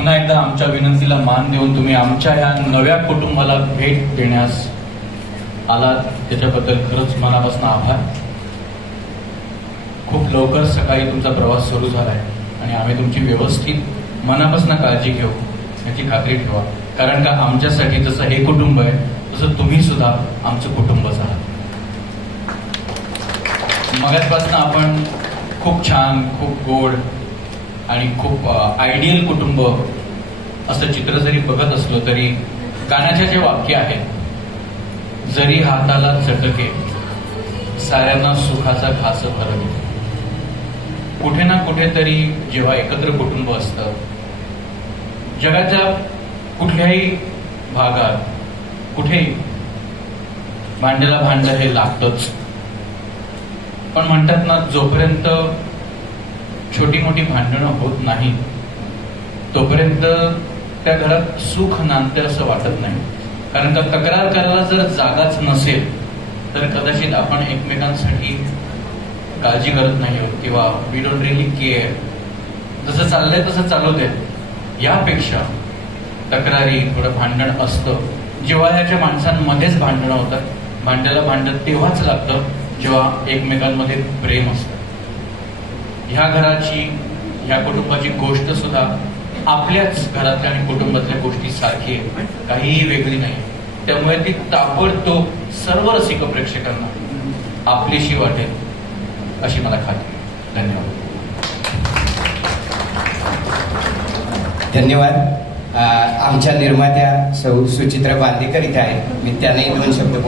पुन्हा एकदा आमच्या विनंतीला मान देऊन तुम्ही आमच्या या नव्या कुटुंबाला भेट देण्यास आलात त्याच्याबद्दल खरंच मनापासून आभार. खूप लवकर सकाळी तुमचा प्रवास सुरू झालाय आणि आम्ही तुमची व्यवस्थित मनापासून काळजी घेऊ याची खात्री ठेवा. कारण का आमच्यासाठी जसं हे कुटुंब आहे तसं तुम्ही सुद्धा आमचं कुटुंबच आहात. मगाचपासून आपण खूप छान, खूप गोड आणि खूप आयडियल कुटुंब असं चित्र जरी बघत असलो तरी गाण्याचे जे वाक्य आहे, जरी हाताला चटके साऱ्यांना सुखाचा घास भरले. कुठे ना कुठेतरी जेव्हा एकत्र कुटुंब असतं, जगाच्या कुठल्याही भागात कुठेही भांड्याला भांडं हे लागतंच. पण म्हणतात ना, जोपर्यंत छोटी मोठी भांडणं होत नाही तोपर्यंत त्या घरात सुख नांदते असं वाटत नाही. कारण का तक्रार करायला जर जागाच नसेल तर कदाचित आपण एकमेकांसाठी काळजी करत नाही आहोत किंवा वी डोंट रिअली केअर. जसं चाललंय तसं चालू दे यापेक्षा तक्रारी, थोडं भांडण असतं. जिव्हाळ्याच्या माणसांमध्येच भांडणं होतात. भांड्याला भांडण तेव्हाच लागतं जेव्हा एकमेकांमध्ये प्रेम असतं. ह्या घराची, ह्या कुटुंबाची गोष्ट सुद्धा आपल्याच घरातल्या आणि कुटुंबातल्या गोष्टी सारखी आहे, काहीही वेगळी नाही. त्यामुळे ती ताबडतोब सर्व रसिक प्रेक्षकांना आपलीशी वाटेल अशी मला खात्री. धन्यवाद. धन्यवाद. आमच्या निर्मात्या सौ सुचित्रा बांदेकर इथे आहेत. मी त्यांनाही 2 शब्द बोल